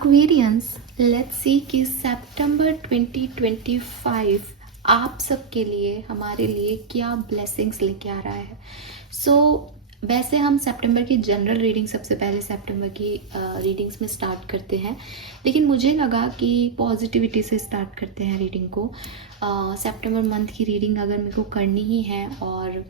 Aquarians, let's see कि सितंबर 2025 आप सबके लिए, हमारे लिए क्या ब्लेसिंग्स लेके आ रहा है। वैसे हम सितंबर की जनरल रीडिंग सबसे पहले सितंबर की रीडिंग्स में स्टार्ट करते हैं, लेकिन मुझे लगा कि पॉजिटिविटी से स्टार्ट करते हैं रीडिंग को। सितंबर मंथ की रीडिंग अगर मेरे को करनी ही है और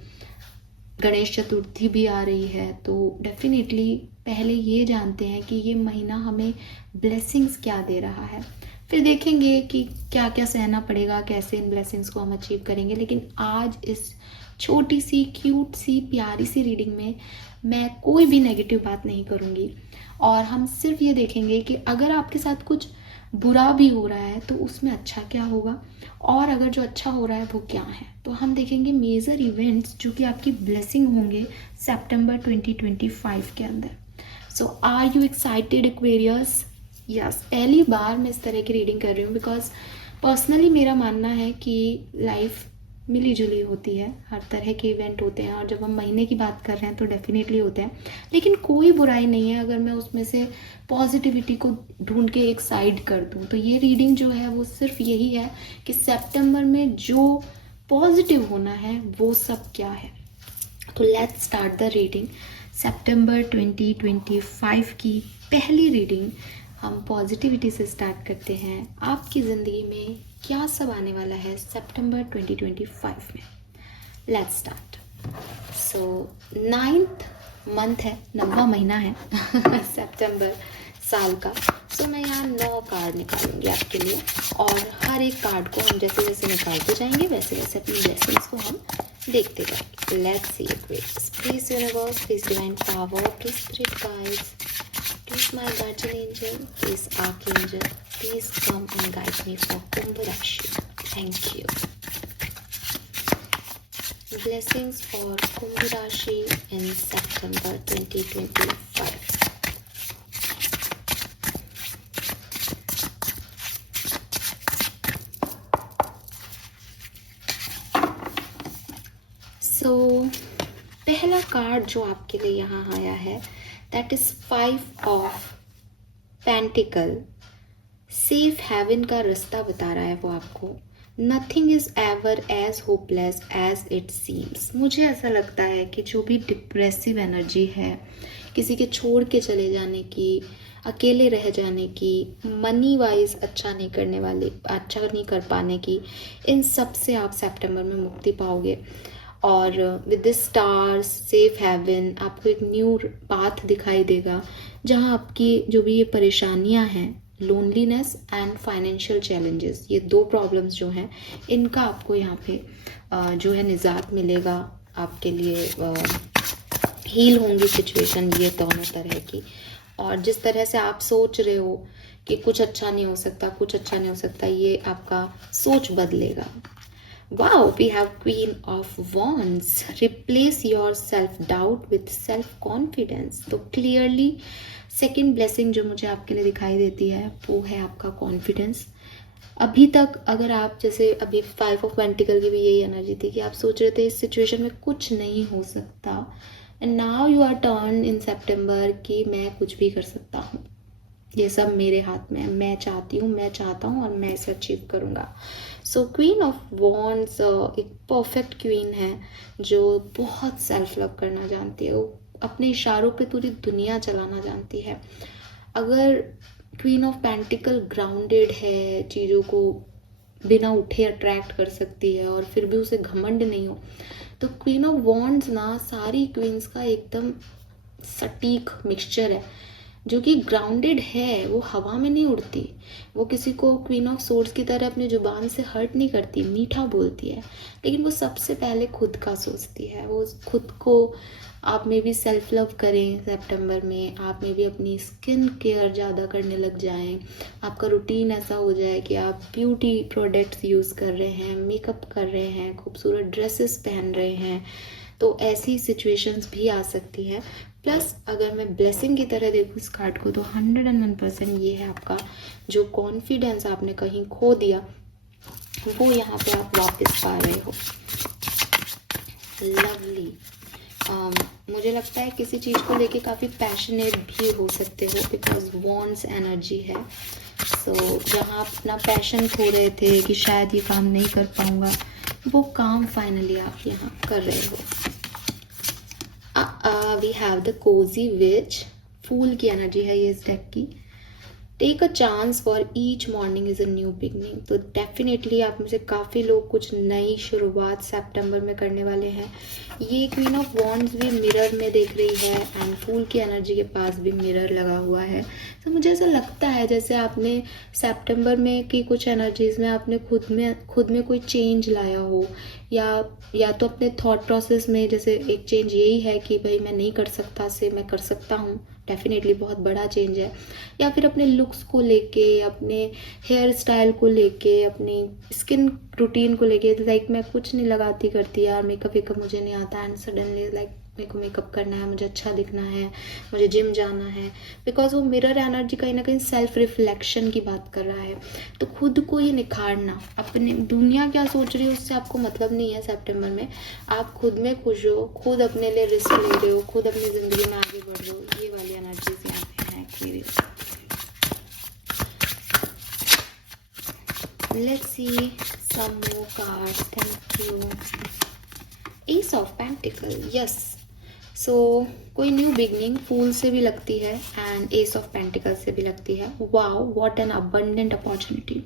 गणेश चतुर्थी भी आ रही है, तो डेफिनेटली पहले ये जानते हैं कि ये महीना हमें ब्लेसिंग्स क्या दे रहा है। फिर देखेंगे कि क्या क्या सहना पड़ेगा, कैसे इन ब्लेसिंग्स को हम अचीव करेंगे। लेकिन आज इस छोटी सी क्यूट सी प्यारी सी रीडिंग में मैं कोई भी नेगेटिव बात नहीं करूँगी, और हम सिर्फ ये देखेंगे कि अगर आपके साथ कुछ बुरा भी हो रहा है तो उसमें अच्छा क्या होगा, और अगर जो अच्छा हो रहा है वो क्या है। तो हम देखेंगे मेजर इवेंट्स जो कि आपकी ब्लेसिंग होंगे सितंबर 2025 के अंदर। So are you excited Aquarius? Yes, पहली बार मैं इस तरह की रीडिंग कर रही हूँ बिकॉज पर्सनली मेरा मानना है कि लाइफ मिली जुली होती है, हर तरह के इवेंट होते हैं, और जब हम महीने की बात कर रहे हैं तो डेफिनेटली होते हैं, लेकिन कोई बुराई नहीं है अगर मैं उसमें से पॉजिटिविटी को ढूंढ के एक साइड कर दूं। तो ये रीडिंग जो है वो सिर्फ यही है कि सितंबर में जो पॉजिटिव होना है वो सब क्या है। तो लेट्स स्टार्ट द रीडिंग। सितंबर 2025 की पहली रीडिंग हम पॉजिटिविटी से स्टार्ट करते हैं। आपकी ज़िंदगी में क्या सब आने वाला है सितंबर 2025 में। Let's start. So 9th month है, 9वां महीना है सितंबर साल का। सो मैं यहाँ 9 कार्ड निकालूंगी आपके लिए, और हर एक कार्ड को हम जैसे जैसे निकालते जाएंगे वैसे वैसे अपनी ब्लेसिंग्स को हम देखते जाएंगे। Let's see it. Please universe, please divine power, please spirit guides, please my guardian angel, please archangel, please come and guide me for Kumbh Rashi. Thank you. Blessings for Kumbh Rashi in September 2025. So, पहला card जो आपके लिए यहाँ आया है that is 5 of pentacle. Safe haven का रास्ता बता रहा है वो आपको। Nothing is ever as hopeless as it seems. मुझे ऐसा लगता है कि जो भी डिप्रेसिव एनर्जी है, किसी के छोड़ के चले जाने की, अकेले रह जाने की, मनी वाइज अच्छा नहीं कर पाने की, इन सब से आप सितंबर में मुक्ति पाओगे। और with the stars, safe haven, आपको एक न्यू पाथ दिखाई देगा जहां आपकी जो भी ये परेशानियां हैं, लोनलीनेस एंड फाइनेंशियल चैलेंजेस, ये 2 प्रॉब्लम्स जो हैं, इनका आपको यहाँ पे जो है निजात मिलेगा। आपके लिए हील होंगी सिचुएशन ये दोनों तरह की। और जिस तरह से आप सोच रहे हो कि कुछ अच्छा नहीं हो सकता, ये आपका सोच बदलेगा। Wow, we have Queen of Wands. Replace your self-doubt with self-confidence. तो clearly second blessing जो मुझे आपके लिए दिखाई देती है वो है आपका कॉन्फिडेंस। अभी तक अगर आप जैसे अभी 5 ऑफ पेंटिकल की भी यही एनर्जी थी कि आप सोच रहे थे इस सिचुएशन में कुछ नहीं हो सकता, and now you are turn in सितंबर कि मैं कुछ भी कर सकता हूँ, ये सब मेरे हाथ में है, मैं चाहता हूँ और मैं इसे अचीव करूँगा। सो क्वीन ऑफ वॉन्ड्स एक परफेक्ट क्वीन है जो बहुत सेल्फ लव करना जानती है। वो अपने इशारों पे पूरी दुनिया चलाना जानती है। अगर क्वीन ऑफ पेंटिकल ग्राउंडेड है, चीज़ों को बिना उठे अट्रैक्ट कर सकती है और फिर भी उसे घमंड नहीं हो, तो क्वीन ऑफ वॉन्ड्स ना सारी क्वींस का एकदम सटीक मिक्सचर है, जो कि ग्राउंडेड है। वो हवा में नहीं उड़ती, वो किसी को क्वीन ऑफ सोर्ड्स की तरह अपनी जुबान से हर्ट नहीं करती, मीठा बोलती है, लेकिन वो सबसे पहले खुद का सोचती है। वो खुद को, आप में भी सेल्फ लव करें सितंबर में, आप में भी अपनी स्किन केयर ज़्यादा करने लग जाएं, आपका रूटीन ऐसा हो जाए कि आप ब्यूटी प्रोडक्ट्स यूज़ कर रहे हैं, मेकअप कर रहे हैं, खूबसूरत ड्रेसेस पहन रहे हैं, तो ऐसी सिचुएशंस भी आ सकती हैं। प्लस अगर मैं ब्लेसिंग की तरह देखूँ इस कार्ड को तो 101% ये है आपका जो कॉन्फिडेंस आपने कहीं खो दिया वो यहाँ पे आप वापस पा रहे हो। लवली। मुझे लगता है किसी चीज़ को लेके काफ़ी पैशनेट भी हो सकते हो, बिकॉज वॉन्ड्स एनर्जी है। सो जहाँ आप अपना पैशन खो रहे थे कि शायद ये काम नहीं कर पाऊँगा, वो काम फाइनली आप यहाँ कर रहे हो। We have the cosy witch, fool की एनर्जी है ये इस डेक की। Take a chance for each morning is a new beginning. तो डेफिनेटली आप में से काफ़ी लोग कुछ नई शुरुआत सितंबर में करने वाले हैं। ये क्वीन ऑफ वॉन्ड्स भी मिरर में देख रही है एंड फूल की एनर्जी के पास भी मिरर लगा हुआ है। तो मुझे ऐसा लगता है जैसे आपने सितंबर में की कुछ एनर्जीज़ में आपने खुद में कोई चेंज लाया हो, या तो अपने थॉट प्रोसेस में जैसे एक चेंज यही है कि भाई मैं नहीं कर सकता से मैं कर सकता हूँ, डेफिनेटली बहुत बड़ा चेंज है। या फिर अपने लुक्स को लेके, अपने हेयर स्टाइल को लेके, अपनी स्किन रूटीन को लेके, लाइक मैं कुछ नहीं लगाती करती यार, मेकअप वेकअप मुझे नहीं आता एंड सडनली लाइक मेरे को मेकअप करना है, मुझे अच्छा दिखना है, मुझे जिम जाना है। बिकॉज वो मिरर एनर्जी कहीं ना कहीं सेल्फ रिफ्लेक्शन की बात कर रहा है। तो खुद को ये निखारना, अपने दुनिया क्या सोच रही है उससे आपको मतलब नहीं है। सितंबर में आप खुद में खुश हो, खुद अपने लिए रिस्क ले रहे हो, खुद अपनी ज़िंदगी में आगे बढ़ रहे हो, ये वाली एनर्जीज यहाँ पे हैं actually. Let's see some more cards. Thank you. Ace of Pentacle. Yes. सो कोई न्यू बिगनिंग फूल से भी लगती है एंड एस ऑफ पेंटिकल से भी लगती है। Wow, what an abundant opportunity.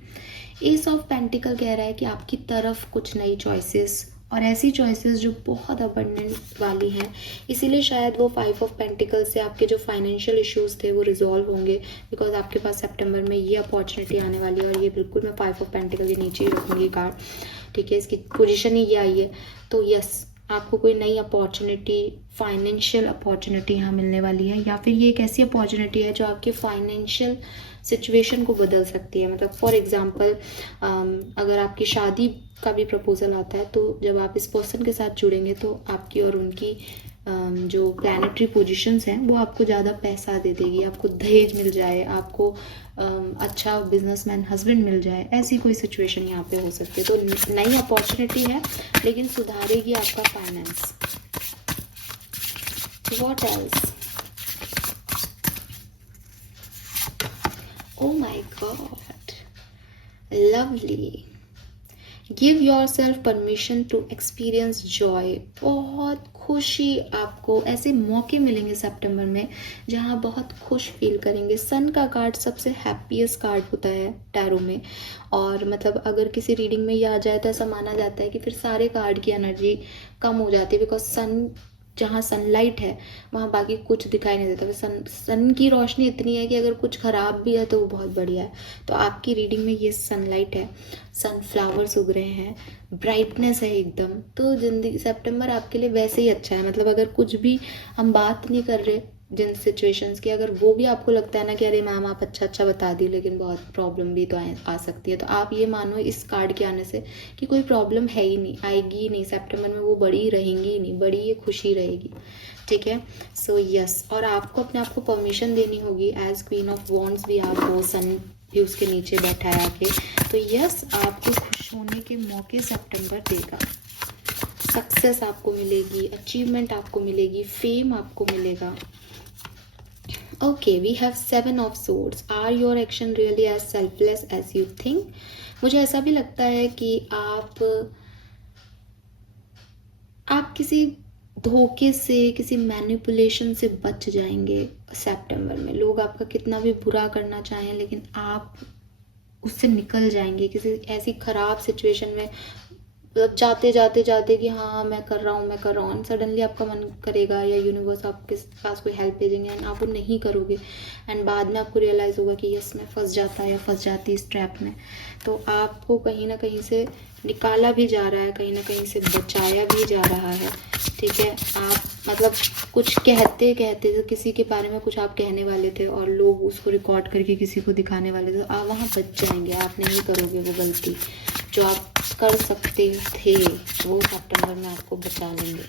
S of pentacle कह रहा है कि आपकी तरफ कुछ नई चॉइसेस, और ऐसी चॉइसेस जो बहुत अबंडेंट वाली हैं। इसीलिए शायद वो 5 ऑफ पेंटिकल से आपके जो फाइनेंशियल इश्यूज थे वो रिजॉल्व होंगे, बिकॉज आपके पास सितंबर में ये अपॉर्चुनिटी आने वाली है। और ये बिल्कुल मैं 5 ऑफ पेंटिकल के नीचे ही रखूँगी कार्ड, ठीक है, इसकी पोजिशन ही ये आई है। तो यस, आपको कोई नई अपॉर्चुनिटी, फाइनेंशियल अपॉर्चुनिटी यहाँ मिलने वाली है, या फिर ये एक ऐसी अपॉर्चुनिटी है जो आपके फाइनेंशियल सिचुएशन को बदल सकती है। मतलब फॉर एग्जांपल अगर आपकी शादी का भी प्रपोजल आता है, तो जब आप इस पर्सन के साथ जुड़ेंगे तो आपकी और उनकी जो प्लानिटरी पोजीशंस हैं वो आपको ज़्यादा पैसा दे देगी, आपको दहेज मिल जाए, आपको अच्छा बिजनेसमैन हस्बैंड मिल जाए, ऐसी कोई सिचुएशन यहाँ पे हो सकती है। तो नई अपॉर्चुनिटी है लेकिन सुधारेगी आपका finance. What else? Oh my God, lovely. Give yourself permission to experience joy. बहुत खुशी, आपको ऐसे मौके मिलेंगे सितंबर में जहाँ बहुत खुश फील करेंगे। सन का कार्ड सबसे हैप्पीएस्ट कार्ड होता है टैरो में, और मतलब अगर किसी रीडिंग में ये आ जाए तो ऐसा माना जाता है कि फिर सारे कार्ड की एनर्जी कम हो जाती है, बिकॉज सन, जहाँ सनलाइट है वहाँ बाकी कुछ दिखाई नहीं देता। सन की रोशनी इतनी है कि अगर कुछ ख़राब भी है तो वो बहुत बढ़िया है। तो आपकी रीडिंग में ये सनलाइट है, सनफ्लावर्स उग रहे हैं, ब्राइटनेस है एकदम। तो जिंदगी सितंबर आपके लिए वैसे ही अच्छा है। मतलब अगर कुछ भी हम बात नहीं कर रहे जिन सिचुएशंस की, अगर वो भी आपको लगता है ना कि अरे मैम आप अच्छा बता दी लेकिन बहुत प्रॉब्लम भी तो आ सकती है, तो आप ये मानो इस कार्ड के आने से कि कोई प्रॉब्लम है ही नहीं, आएगी ही नहीं सितंबर में, वो बड़ी रहेंगी ही नहीं, बड़ी ये खुशी रहेगी, ठीक है। सो यस, और आपको अपने आप को परमिशन देनी होगी। एज क्वीन ऑफ वॉन्ड्स भी आप वो, सन भी उसके नीचे बैठा है आके। तो यस, आपको खुश होने के मौके सितंबर देगा। सक्सेस आपको मिलेगी, अचीवमेंट आपको मिलेगी, फेम आपको मिलेगा। Okay, we have 7 of swords. Are your action really as selfless as you think? मुझे ऐसा भी लगता है कि आप किसी धोखे से, किसी मैनिपुलेशन से बच जाएंगे सितंबर में। लोग आपका कितना भी बुरा करना चाहें लेकिन आप उससे निकल जाएंगे। किसी ऐसी खराब सिचुएशन में मतलब जाते कि हाँ मैं कर रहा हूँ, सडनली आपका मन करेगा या यूनिवर्स आपके पास कोई हेल्प भेजेंगे एंड आप वो नहीं करोगे, एंड बाद में आपको रियलाइज़ होगा कि यस मैं फंस जाता या फंस जाती इस ट्रैप में। तो आपको कहीं ना कहीं से निकाला भी जा रहा है, कहीं ना कहीं से बचाया भी जा रहा है, ठीक है। आप मतलब कुछ कहते तो किसी के बारे में कुछ आप कहने वाले थे और लोग उसको रिकॉर्ड करके किसी को दिखाने वाले थे, तो आप वहाँ बच जाएंगे, आप नहीं करोगे वो गलती जो आप कर सकते थे, वो सितंबर में आपको बचा लेंगे।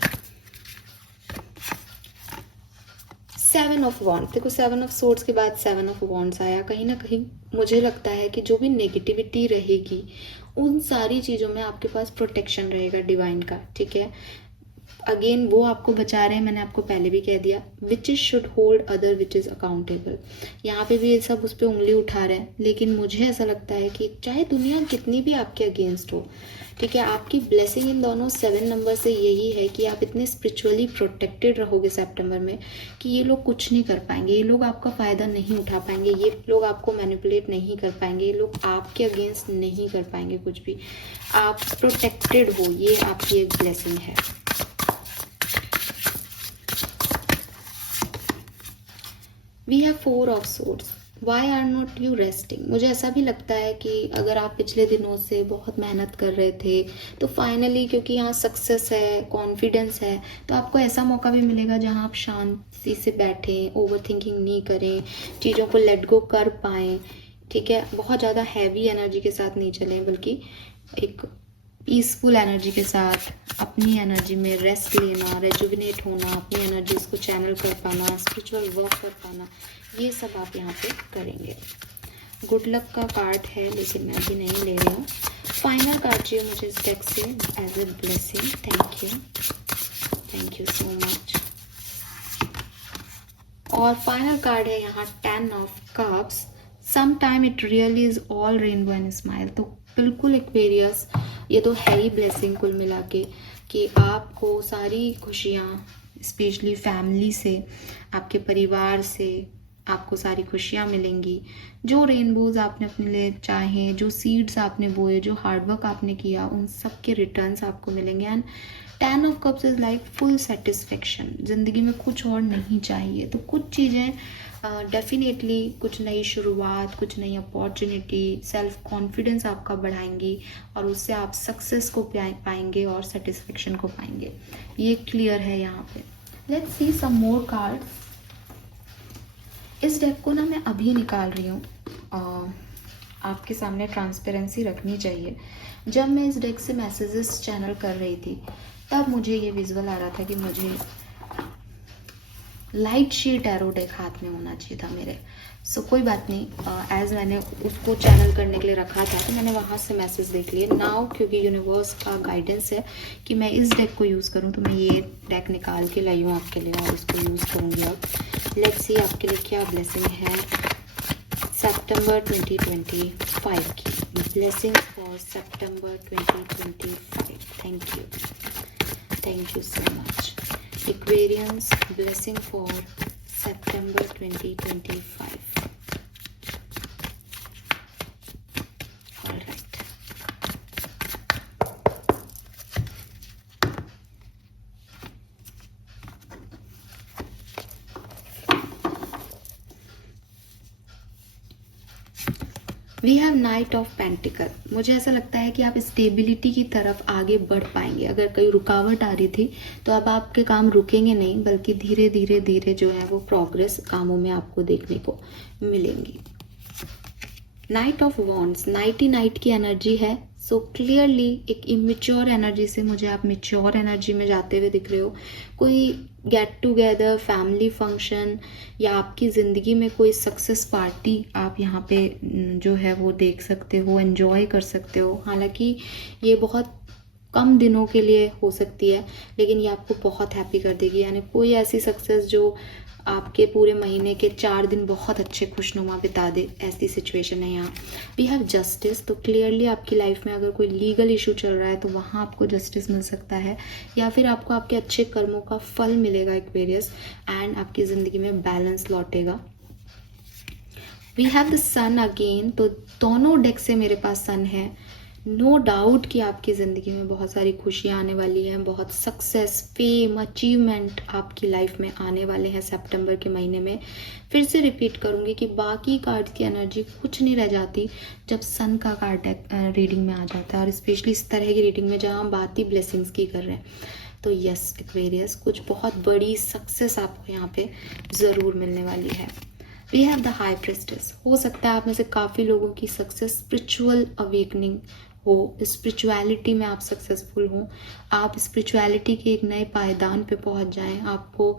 7 ऑफ वॉन्ड्स, देखो 7 ऑफ सोर्ड्स के बाद 7 ऑफ वॉन्ड्स आया। कहीं ना कहीं मुझे लगता है कि जो भी नेगेटिविटी रहेगी उन सारी चीज़ों में आपके पास प्रोटेक्शन रहेगा डिवाइन का, ठीक है। अगेन वो आपको बचा रहे हैं, मैंने आपको पहले भी कह दिया, witches should hold other witches accountable. यहाँ पे भी ये सब उस पर उंगली उठा रहे हैं, लेकिन मुझे ऐसा लगता है कि चाहे दुनिया कितनी भी आपके अगेंस्ट हो, ठीक है, आपकी ब्लेसिंग इन दोनों 7 नंबर से यही है कि आप इतने स्पिरिचुअली प्रोटेक्टेड रहोगे सितंबर में कि ये लोग कुछ नहीं कर पाएंगे, ये लोग आपका फ़ायदा नहीं उठा पाएंगे, ये लोग आपको मैनिपुलेट नहीं कर पाएंगे, ये लोग आपके अगेंस्ट नहीं कर पाएंगे कुछ भी। आप प्रोटेक्टेड हो, ये आपकी एक ब्लेसिंग है। We have 4 of swords. Why are not you resting? मुझे ऐसा भी लगता है कि अगर आप पिछले दिनों से बहुत मेहनत कर रहे थे तो फाइनली, क्योंकि यहाँ सक्सेस है, कॉन्फिडेंस है, तो आपको ऐसा मौका भी मिलेगा जहाँ आप शांति से बैठें, ओवर थिंकिंग नहीं करें, चीज़ों को लेट गो कर पाएँ, ठीक है। बहुत ज़्यादा हैवी एनर्जी के साथ नहीं चलें, बल्कि एक पीसफुल एनर्जी के साथ अपनी एनर्जी में रेस्ट लेना, रेजुविनेट होना, अपनी एनर्जीज को चैनल कर पाना, स्पिरिचुअल वर्क कर पाना, ये सब आप यहाँ पे करेंगे। गुड लक का कार्ड है, लेकिन मैं अभी नहीं ले रही हूँ। फाइनल कार्ड चाहिए मुझे इस डेक से as a blessing. Thank you so much. और फाइनल कार्ड है यहाँ 10 of cups. Some time it really is all rainbow and smile. तो बिल्कुल एक्वेरियस, ये तो है ही ब्लेसिंग कुल मिला के कि आपको सारी खुशियाँ, स्पेशली फैमिली से, आपके परिवार से आपको सारी खुशियाँ मिलेंगी। जो रेनबोज आपने अपने लिए चाहे, जो सीड्स आपने बोए, जो हार्डवर्क आपने किया, उन सब के रिटर्न्स आपको मिलेंगे। And 10 of cups is like full satisfaction. ज़िंदगी में कुछ और नहीं चाहिए। तो कुछ चीज़ें डेफिनेटली, कुछ नई शुरुआत, कुछ नई अपॉर्चुनिटी, सेल्फ कॉन्फिडेंस आपका बढ़ाएंगी और उससे आप सक्सेस को पाएंगे और सेटिस्फेक्शन को पाएंगे। ये क्लियर है यहाँ पे। Let's see some more cards. इस डेक को ना मैं अभी निकाल रही हूँ, आपके सामने ट्रांसपेरेंसी रखनी चाहिए। जब मैं इस डेक से मैसेजेस चैनल कर रही थी तब मुझे ये विजुअल आ रहा था कि मुझे लाइट शीट एरो डेक हाथ में होना चाहिए था मेरे। सो कोई बात नहीं, एज मैंने उसको चैनल करने के लिए रखा था तो मैंने वहाँ से मैसेज देख लिए। नाउ क्योंकि यूनिवर्स का गाइडेंस है कि मैं इस डेक को यूज़ करूँ, तो मैं ये डेक निकाल के लाई हूँ आपके लिए और इसको यूज़ करूँगी। अब लेट्स सी आपके लिए क्या ब्लेसिंग है सितंबर 2025 की। Blessing for September 2025। Thank you so much. Aquarians, blessing for September 2025. All right. We have knight of pentacle. मुझे ऐसा लगता है कि आप स्टेबिलिटी की तरफ आगे बढ़ पाएंगे। अगर कोई रुकावट आ रही थी तो अब आपके काम रुकेंगे नहीं, बल्कि धीरे धीरे जो है वो प्रोग्रेस कामों में आपको देखने को मिलेंगी। नाइट ऑफ वॉन्ड्स, नाइट की एनर्जी है। सो क्लियरली एक इमेच्योर एनर्जी से मुझे आप मेच्योर एनर्जी में जाते हुए दिख रहे हो। कोई गेट टुगेदर, फैमिली फंक्शन या आपकी ज़िंदगी में कोई सक्सेस पार्टी आप यहाँ पे जो है वो देख सकते हो, एंजॉय कर सकते हो। हालांकि ये बहुत कम दिनों के लिए हो सकती है, लेकिन ये आपको बहुत हैप्पी कर देगी। यानी कोई ऐसी सक्सेस जो आपके पूरे महीने के 4 दिन बहुत अच्छे खुशनुमा बिता दे, ऐसी सिचुएशन है यहाँ। We have justice. तो क्लियरली आपकी लाइफ में अगर कोई लीगल इशू चल रहा है तो वहाँ आपको जस्टिस मिल सकता है, या फिर आपको आपके अच्छे कर्मों का फल मिलेगा एक्वेरियस, एंड आपकी ज़िंदगी में बैलेंस लौटेगा। We have the sun again. तो दोनों डेक से मेरे पास सन है। नो डाउट कि आपकी ज़िंदगी में बहुत सारी खुशियाँ आने वाली हैं, बहुत सक्सेस, फेम, अचीवमेंट आपकी लाइफ में आने वाले हैं सितंबर के महीने में। फिर से रिपीट करूँगी कि बाकी कार्ड्स की एनर्जी कुछ नहीं रह जाती जब सन का कार्ड रीडिंग में आ जाता है, और स्पेशली इस तरह की रीडिंग में जहाँ हम बात ही ब्लेसिंग्स की कर रहे हैं। तो यस एक्वेरियस, कुछ बहुत बड़ी सक्सेस आपको यहाँ पे ज़रूर मिलने वाली है। We have the high priestess. हो सकता है आप में से काफ़ी लोगों की सक्सेस स्पिरिचुअल अवेकनिंग हो, स्पिरिचुअलिटी में आप सक्सेसफुल हो, आप स्पिरिचुअलिटी के एक नए पायदान पे पहुंच जाएं, आपको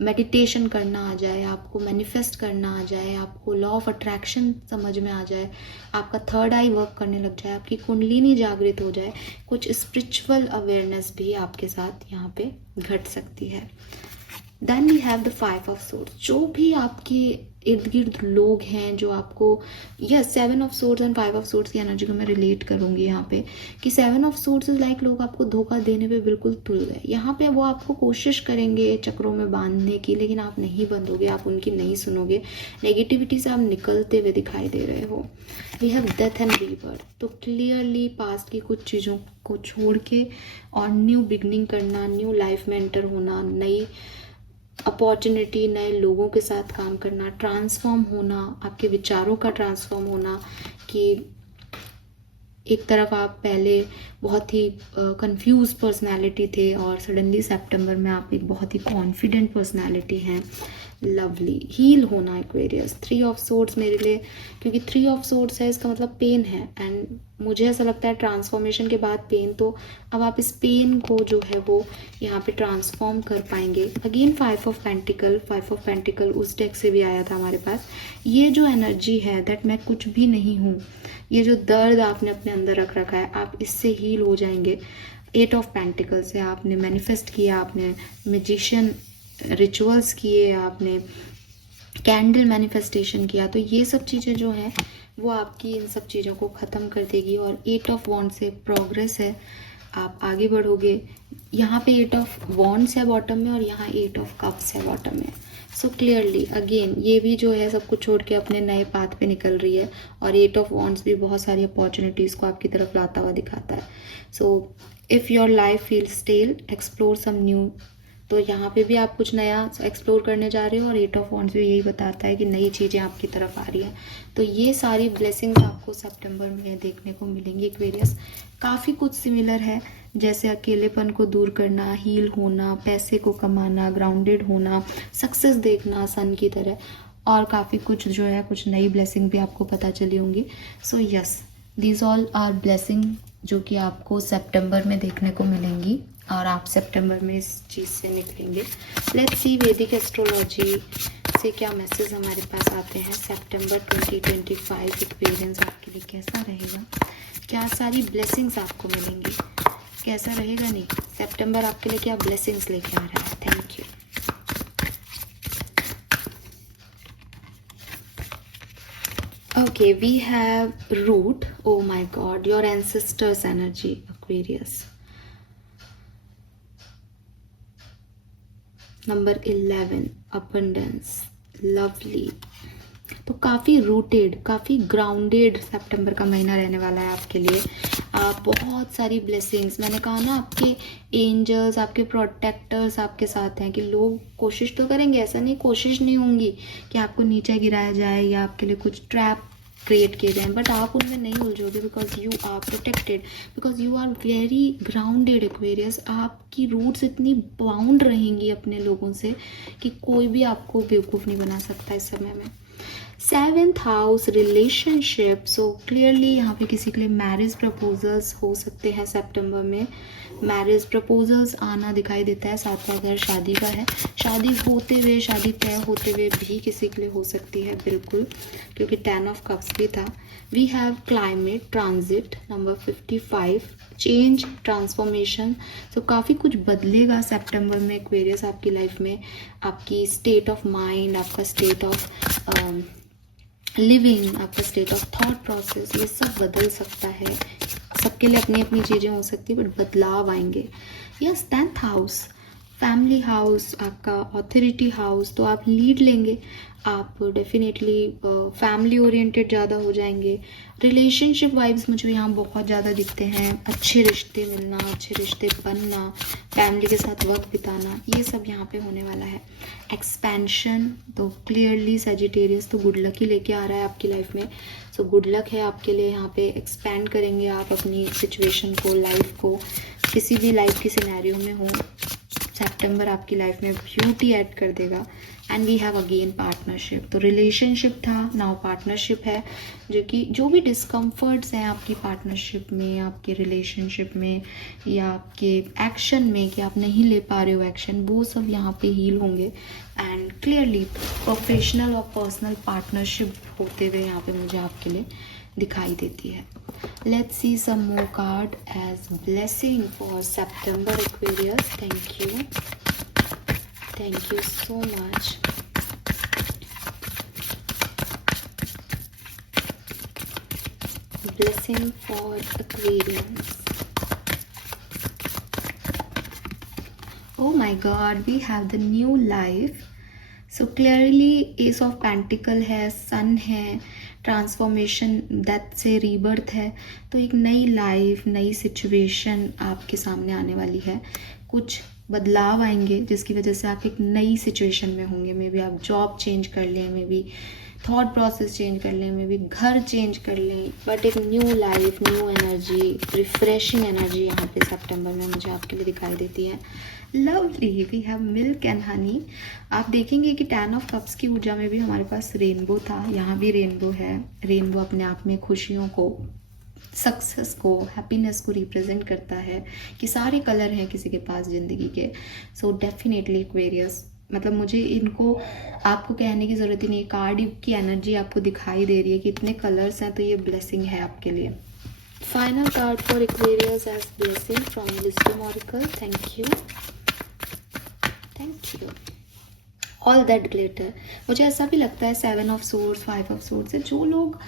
मेडिटेशन करना आ जाए, आपको मैनिफेस्ट करना आ जाए, आपको लॉ ऑफ अट्रैक्शन समझ में आ जाए, आपका थर्ड आई वर्क करने लग जाए, आपकी कुंडलिनी जागृत हो जाए, कुछ स्पिरिचुअल अवेयरनेस भी आपके साथ यहाँ पे घट सकती है। Then we have the 5 of swords. जो भी आपके इर्द गिर्द लोग हैं जो आपको, yes 7 of swords and 5 of swords की एनर्जी को मैं रिलेट करूंगी यहाँ पे कि 7 ऑफ सोर्ड्स इज लाइक लोग आपको धोखा देने पे बिल्कुल तुल गए। यहाँ पे वो आपको कोशिश करेंगे चक्रों में बांधने की, लेकिन आप नहीं बंधोगे, आप उनकी नहीं सुनोगे, नेगेटिविटी से आप निकलते हुए दिखाई दे रहे हो। We have death and rebirth. तो क्लियरली पास्ट की कुछ चीज़ों को छोड़ के और न्यू बिगनिंग करना, न्यू लाइफ में एंटर होना, नई अपॉर्चुनिटी, नए लोगों के साथ काम करना, ट्रांसफॉर्म होना, आपके विचारों का ट्रांसफॉर्म होना कि एक तरफ आप पहले बहुत ही कंफ्यूज पर्सनालिटी थे और सडनली सितंबर में आप एक बहुत ही कॉन्फिडेंट पर्सनालिटी हैं। लवली हील होना एक्वेरियस। 3 ऑफ सोर्ड्स मेरे लिए, क्योंकि 3 ऑफ सोर्ड्स है इसका मतलब पेन है, एंड मुझे ऐसा लगता है ट्रांसफॉर्मेशन के बाद पेन, तो अब आप इस पेन को जो है वो यहाँ पे ट्रांसफॉर्म कर पाएंगे। Again 5 of pentacle. 5 of pentacle उस डेक से भी आया था हमारे पास। ये जो एनर्जी है दैट मैं कुछ भी नहीं हूँ, ये जो दर्द आपने अपने अंदर रख रखा है, आप इससे हील हो जाएंगे। 8 ऑफ पेंटिकल से आपने मैनिफेस्ट किया, आपने मैजिशियन रिचुअल्स किए, आपने कैंडल मैनिफेस्टेशन किया, तो ये सब चीज़ें जो हैं वो आपकी इन सब चीज़ों को ख़त्म कर देगी। और 8 ऑफ वॉन्ड से प्रोग्रेस है, आप आगे बढ़ोगे। यहाँ पे 8 ऑफ वॉन्ड्स है बॉटम में और यहाँ 8 ऑफ कप्स है बॉटम में। सो क्लियरली अगेन ये भी जो है सब कुछ छोड़ के अपने नए पाथ पे निकल रही है, और 8 ऑफ वॉन्ड्स भी बहुत सारी अपॉर्चुनिटीज़ को आपकी तरफ लाता हुआ दिखाता है। So if your life feel stale, explore some new. तो यहाँ पे भी आप कुछ नया एक्सप्लोर करने जा रहे हो, और 8 ऑफ वॉन्ड्स भी यही बताता है कि नई चीज़ें आपकी तरफ आ रही हैं। तो ये सारी ब्लेसिंग्स आपको सितंबर में देखने को मिलेंगी एक्वेरियस। काफ़ी कुछ सिमिलर है, जैसे अकेलेपन को दूर करना, हील होना, पैसे को कमाना, ग्राउंडेड होना, सक्सेस देखना सन की तरह, और काफ़ी कुछ जो है कुछ नई ब्लेसिंग भी आपको पता चली होंगी। So yes, these all are blessing जो कि आपको सितंबर में देखने को मिलेंगी, और आप सितंबर में इस चीज़ से निकलेंगे। लेट्स सी वैदिक एस्ट्रोलॉजी से क्या मैसेज हमारे पास आते हैं। सितंबर 2025 एक्सपीरियंस आपके लिए कैसा रहेगा, क्या सारी ब्लेसिंग्स आपको मिलेंगी, कैसा रहेगा, नहीं सितंबर आपके लिए क्या ब्लेसिंग्स लेके आ रहा है। Thank you. Okay, we have root. Oh my God, your ancestors' energy, Aquarius. Number 11, abundance, lovely. तो काफ़ी रूटेड, काफ़ी ग्राउंडेड सितंबर का महीना रहने वाला है आपके लिए। आप बहुत सारी ब्लेसिंग्स, मैंने कहा ना आपके एंजल्स, आपके प्रोटेक्टर्स आपके साथ हैं, कि लोग कोशिश तो करेंगे, ऐसा नहीं कोशिश नहीं होंगी कि आपको नीचे गिराया जाए या आपके लिए कुछ ट्रैप क्रिएट किए जाएं, बट आप उनमें नहीं उलझोगे because you are protected, because you are very grounded Aquarius. आपकी रूट्स इतनी बाउंड रहेंगी अपने लोगों से कि कोई भी आपको बेवकूफ़ नहीं बना सकता इस समय में। 7th house relationship. So clearly यहाँ पे किसी के लिए मैरिज प्रपोजल्स हो सकते हैं सितंबर में। मैरिज प्रपोजल्स आना दिखाई देता है। 7वां घर शादी का है, शादी होते हुए, शादी तय होते हुए भी किसी के लिए हो सकती है बिल्कुल, क्योंकि 10 ऑफ कप्स भी था। We have climate transit, number 55, change, transformation. So काफ़ी कुछ बदलेगा सितंबर में एक्वेरियस आपकी लाइफ में। आपकी स्टेट ऑफ माइंड, आपका स्टेट ऑफ लिविंग, आपका स्टेट ऑफ थॉट प्रोसेस, ये सब बदल सकता है। सबके लिए अपनी अपनी चीज़ें हो सकती है, बट बदलाव आएंगे। Yes, 10th house, family house, आपका ऑथोरिटी हाउस, तो आप लीड लेंगे, आप डेफिनेटली फैमिली ओरिएंटेड ज़्यादा हो जाएंगे। रिलेशनशिप वाइब्स मुझे यहाँ बहुत ज़्यादा दिखते हैं, अच्छे रिश्ते मिलना, अच्छे रिश्ते बनना, फैमिली के साथ वक्त बिताना, ये सब यहाँ पे होने वाला है। एक्सपेंशन, तो क्लियरली सजिटेरियस तो गुड लक ही लेके आ रहा है आपकी लाइफ में। सो गुड लक है आपके लिए, यहाँ पे एक्सपैंड करेंगे आप अपनी सिचुएशन को, लाइफ को, किसी भी लाइफ की सिनेरियो में हो। सितंबर आपकी लाइफ में ब्यूटी ऐड कर देगा, and we have again partnership. तो रिलेशनशिप था, नाउ पार्टनरशिप है, जो कि जो भी डिस्कम्फर्ट्स हैं आपकी पार्टनरशिप में, आपके रिलेशनशिप में या आपके एक्शन में कि आप नहीं ले पा रहे हो एक्शन, वो सब यहाँ पे हील होंगे। एंड क्लियरली प्रोफेशनल और पर्सनल पार्टनरशिप होते हुए यहाँ पे मुझे आपके लिए दिखाई देती है। Let's see some more card as blessing for September Aquarius. Thank you so much. Blessing for Aquarius. Oh my God, we have the new life. So clearly Ace of Pentacle है, सन है, ट्रांसफॉर्मेशन, डेथ से rebirth है। तो एक नई life, नई situation आपके सामने आने वाली है। कुछ बदलाव आएंगे जिसकी वजह से आप एक नई सिचुएशन में होंगे। मे बी आप जॉब चेंज कर लें, may be thought process change कर लें, मे बी घर चेंज कर लें, बट एक new life, new energy, refreshing energy यहाँ पे सितंबर में मुझे आपके लिए दिखाई देती है। Lovely, we have milk and honey. आप देखेंगे कि 10 ऑफ कप्स की ऊर्जा में भी हमारे पास रेनबो था, यहाँ भी रेनबो है। रेनबो अपने आप में खुशियों को, सक्सेस को, हैप्पीनेस को रिप्रेजेंट करता है कि सारे कलर हैं किसी के पास ज़िंदगी के। सो डेफिनेटली एक्वेरियस, मतलब मुझे इनको आपको कहने की ज़रूरत ही नहीं, कार्ड की एनर्जी आपको दिखाई दे रही है कि इतने कलर्स हैं, तो ये ब्लेसिंग है आपके लिए। Final card for Aquarius as blessing from wisdom oracle. Thank you. All that glitter. मुझे ऐसा भी लगता है 7 ऑफ सोर्ड्स, 5 ऑफ सोर्ड्स है। जो लोग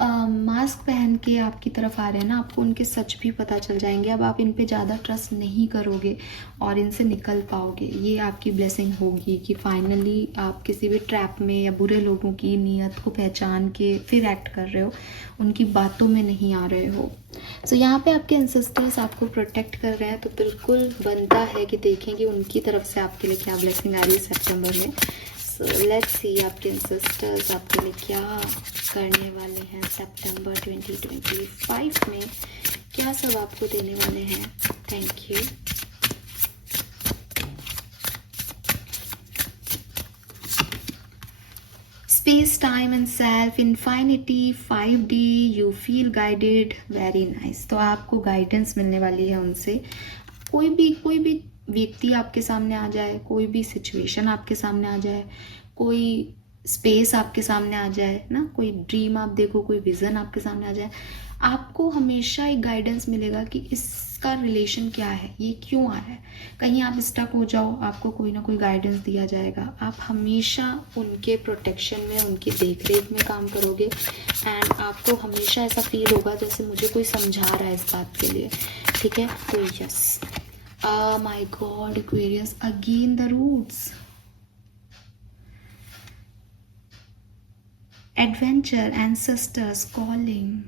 मास्क पहन के आपकी तरफ आ रहे हैं ना, आपको उनके सच भी पता चल जाएंगे। अब आप इन पे ज़्यादा ट्रस्ट नहीं करोगे और इनसे निकल पाओगे। ये आपकी ब्लेसिंग होगी कि फाइनली आप किसी भी ट्रैप में या बुरे लोगों की नीयत को पहचान के फिर एक्ट कर रहे हो, उनकी बातों में नहीं आ रहे हो। सो यहाँ पे आपके एंसेस्टर्स आपको प्रोटेक्ट कर रहे हैं, तो बिल्कुल बनता है कि देखें कि उनकी तरफ से आपके लिए क्या ब्लेसिंग आ रही है सितंबर में। सो लेट्स सी आपके एंसेस्टर्स आपके लिए क्या करने वाले हैं सितंबर 2025 में, क्या सब आपको देने वाले हैं। Thank you. Space, time and self, infinity, 5D, you feel guided, very nice. तो आपको गाइडेंस मिलने वाली है उनसे। कोई भी व्यक्ति आपके सामने आ जाए, कोई भी सिचुएशन आपके सामने आ जाए, कोई स्पेस आपके सामने आ जाए ना, कोई ड्रीम आप देखो, कोई विज़न आपके सामने आ जाए, आपको हमेशा एक गाइडेंस मिलेगा कि इसका रिलेशन क्या है, ये क्यों आ रहा है। कहीं आप स्टक हो जाओ, आपको कोई ना कोई गाइडेंस दिया जाएगा। आप हमेशा उनके प्रोटेक्शन में, उनकी देखरेख में काम करोगे एंड आपको हमेशा ऐसा फील होगा जैसे मुझे कोई समझा रहा है इस बात के लिए। ठीक है, तो yes, my God Aquarius, again the roots, adventure, ancestors calling,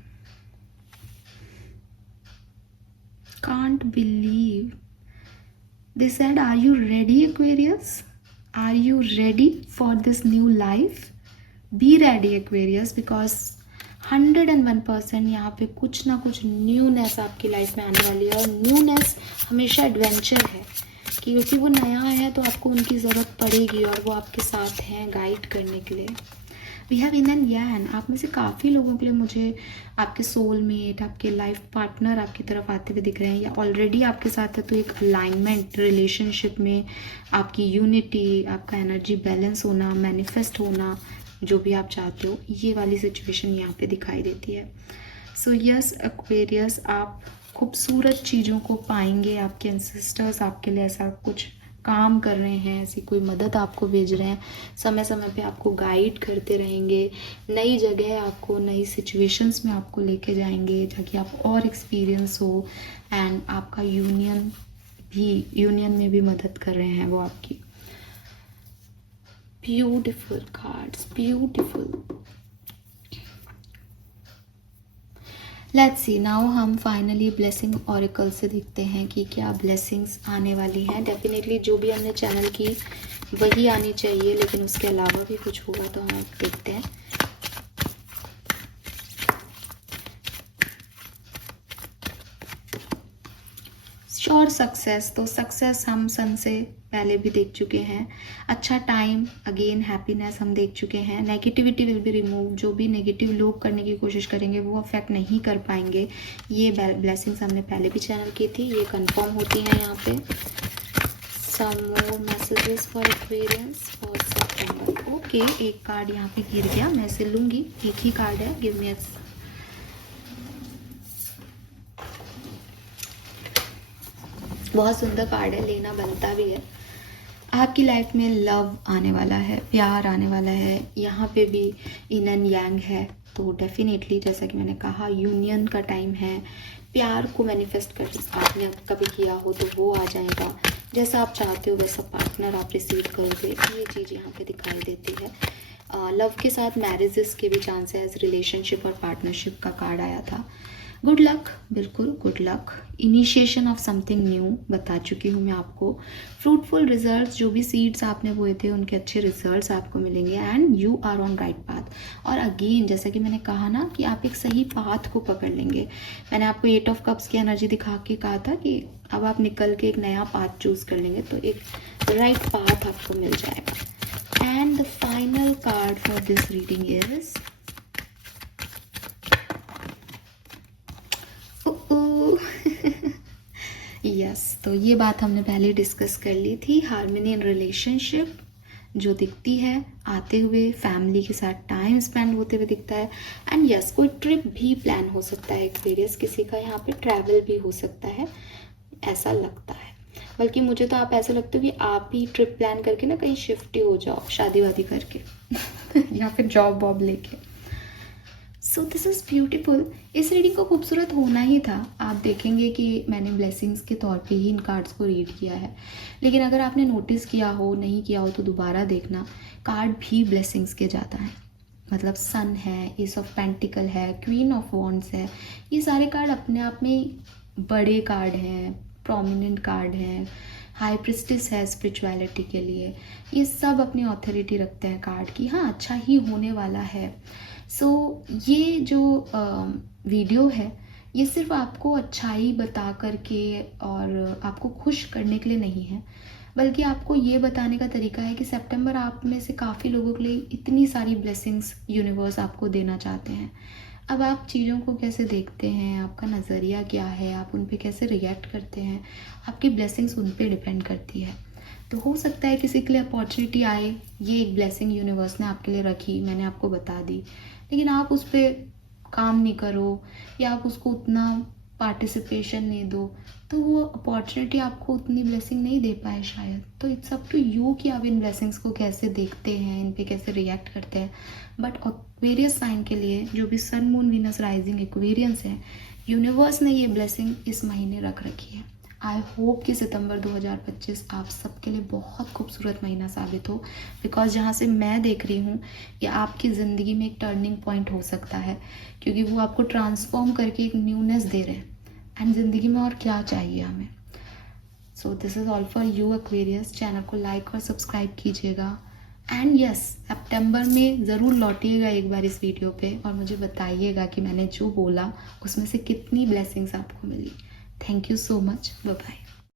can't believe. They said, are you ready Aquarius? Are you ready for this new life? Be ready Aquarius, because 101% यहाँ पे कुछ ना कुछ न्यूनेस आपकी लाइफ में आने वाली है। और न्यूनेस हमेशा एडवेंचर है, क्योंकि वो नया है तो आपको उनकी ज़रूरत पड़ेगी और वो आपके साथ हैं गाइड करने के लिए। वी हैव इन एंड यान। आप में से काफ़ी लोगों के लिए मुझे आपके सोलमेट, आपके लाइफ पार्टनर आपकी तरफ आते हुए दिख रहे हैं, या ऑलरेडी आपके साथ है तो एक अलाइनमेंट, रिलेशनशिप में आपकी यूनिटी, आपका एनर्जी बैलेंस होना, मैनिफेस्ट होना, जो भी आप चाहते हो, ये वाली सिचुएशन यहाँ पे दिखाई देती है। सो यस एक्वेरियस, आप खूबसूरत चीज़ों को पाएंगे। आपके एंसेस्टर्स आपके लिए ऐसा कुछ काम कर रहे हैं, ऐसी कोई मदद आपको भेज रहे हैं, समय समय पे आपको गाइड करते रहेंगे, नई जगह आपको, नई सिचुएशंस में आपको लेके जाएंगे ताकि आप और एक्सपीरियंस हो। एंड आपका यूनियन में भी मदद कर रहे हैं वो आपकी। Beautiful cards, beautiful. Let's see now, हम फाइनली ब्लेसिंग ऑरेकल से देखते हैं कि क्या ब्लेसिंग्स आने वाली हैं। डेफिनेटली जो भी हमने चैनल की वही आनी चाहिए, लेकिन उसके अलावा भी कुछ होगा तो हम देखते हैं। श्योर सक्सेस, तो सक्सेस हम सन से पहले भी देख चुके हैं। अच्छा टाइम, अगेन हैप्पीनेस हम देख चुके हैं। नेगेटिविटी विल बी रिमूव, जो भी नेगेटिव लोग करने की कोशिश करेंगे वो अफेक्ट नहीं कर पाएंगे। ये ब्लेसिंग्स हमने पहले भी चैनल की थी, ये कंफर्म होती हैं यहाँ पे। Some more messages for Aquarians for सितंबर। ओके, एक कार्ड यहाँ पे गिर गया, मैं इसे लूँगी, एक ही कार्ड है, गिव मी बहुत सुंदर कार्ड है, लेना बनता भी है। आपकी लाइफ में लव आने वाला है, प्यार आने वाला है, यहाँ पे भी इन एंड यांग है, तो डेफिनेटली जैसा कि मैंने कहा यूनियन का टाइम है। प्यार को मैनिफेस्ट कर आपने कभी किया हो तो वो आ जाएगा, जैसा आप चाहते हो वैसा पार्टनर आप रिसीव करोगे, ये चीज़ यहाँ पे दिखाई देती है। लव के साथ मैरिजेस के भी चांसेस, रिलेशनशिप और पार्टनरशिप का कार्ड आया था। गुड लक, बिल्कुल good luck. Initiation of something new बता चुकी हूँ मैं आपको। फ्रूटफुल रिजल्ट्स, जो भी सीड्स आपने बोए थे उनके अच्छे रिजल्ट्स आपको मिलेंगे and you are on right path. और अगेन जैसा कि मैंने कहा ना कि आप एक सही पाथ को पकड़ लेंगे। मैंने आपको 8 ऑफ कप्स की एनर्जी दिखा के कहा था कि अब आप निकल के एक नया पाथ चूज कर लेंगे, तो एक राइट पाथ आपको मिल जाएगा। And the final card for this reading is yes तो ये बात हमने पहले डिस्कस कर ली थी। हार्मनी इन रिलेशनशिप जो दिखती है आते हुए, फैमिली के साथ टाइम स्पेंड होते हुए दिखता है। एंड यस कोई ट्रिप भी प्लान हो सकता है एक्वेरियस, किसी का यहाँ पे ट्रैवल भी हो सकता है, ऐसा लगता है। बल्कि मुझे तो आप ऐसा लगता है कि आप ही ट्रिप प्लान करके ना कहीं शिफ्ट ही हो जाओ शादी वादी करके या फिर जॉब वॉब लेके। So this is beautiful. इस रीडिंग को खूबसूरत होना ही था। आप देखेंगे कि मैंने ब्लेसिंग्स के तौर पे ही इन कार्ड्स को रीड किया है, लेकिन अगर आपने नोटिस किया हो, नहीं किया हो तो दोबारा देखना, कार्ड भी ब्लेसिंग्स के जाता है। मतलब सन है, एस ऑफ पेंटिकल है, क्वीन ऑफ वॉन्ड्स है, ये सारे कार्ड अपने आप में बड़े कार्ड हैं, प्रोमिनेंट कार्ड हैं। हाई प्रिस्टिस है स्पिरिचुअलिटी के लिए, ये सब अपनी ऑथोरिटी रखते हैं कार्ड की, हाँ अच्छा ही होने वाला है। सो ये जो वीडियो है ये सिर्फ आपको अच्छाई बता करके और आपको खुश करने के लिए नहीं है, बल्कि आपको ये बताने का तरीका है कि सितंबर आप में से काफ़ी लोगों के लिए इतनी सारी ब्लेसिंग्स यूनिवर्स आपको देना चाहते हैं। अब आप चीज़ों को कैसे देखते हैं, आपका नज़रिया क्या है, आप उन पे कैसे रिएक्ट करते हैं, आपकी ब्लेसिंग्स उन पे डिपेंड करती है। तो हो सकता है किसी के लिए अपॉर्चुनिटी आए, ये एक ब्लेसिंग यूनिवर्स ने आपके लिए रखी, मैंने आपको बता दी, लेकिन आप उस पर काम नहीं करो या आप उसको उतना पार्टिसिपेशन नहीं दो, तो वो अपॉर्चुनिटी आपको उतनी ब्लेसिंग नहीं दे पाए शायद। तो इट्स अप टू यू कि आप इन ब्लेसिंग्स को कैसे देखते हैं, इन पे कैसे रिएक्ट करते हैं। बट एक्वेरियस साइन के लिए जो भी sun moon Venus rising Aquarians है, यूनिवर्स ने ये ब्लेसिंग इस महीने रख रखी है। आई होप कि सितंबर 2025 आप सबके लिए बहुत खूबसूरत महीना साबित हो, बिकॉज जहाँ से मैं देख रही हूँ ये आपकी ज़िंदगी में एक टर्निंग पॉइंट हो सकता है, क्योंकि वो आपको ट्रांसफॉर्म करके एक न्यूनेस दे रहे हैं। एंड ज़िंदगी में और क्या चाहिए हमें। So this is all for you Aquarius. Channel को लाइक और सब्सक्राइब कीजिएगा। एंड यस सितंबर में ज़रूर लौटिएगा एक बार इस वीडियो पे और मुझे बताइएगा कि मैंने जो बोला उसमें से कितनी ब्लेसिंग्स आपको मिली। Thank you so much. Bye bye.